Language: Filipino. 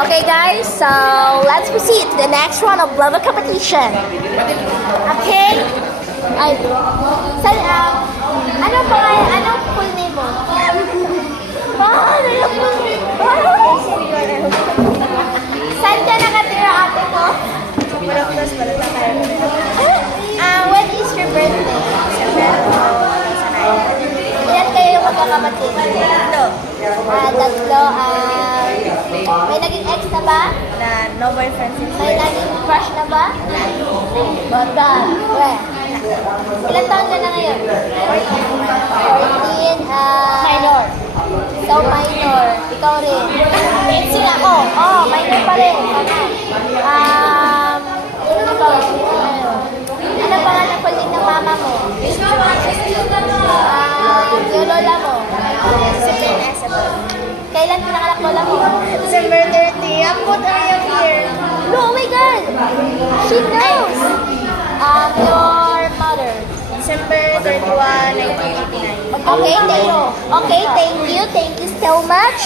Okay, guys, so let's proceed to the next round of level competition. Okay? Ay, ano full name mo? Ano yung full name mo? Saan ka nakatira, ate ko? When is your birthday? Ilan kayo magkakapatid? Tatlo. May naging ex na ba? No boyfriend since May naging crush na ba? Bata. Ilan taon ka na ngayon? 14. Minor. So, minor. Ikaw rin. Sing ako. Oh, minor pa rin. Ano pangalan ko din ng mama mo? Yung lola mo? Kailan pinanganak lola mo? December 30. Ang put ang yung year. No, oh my God! She knows! Your mother? December 31, 1989. Okay, thank you so much.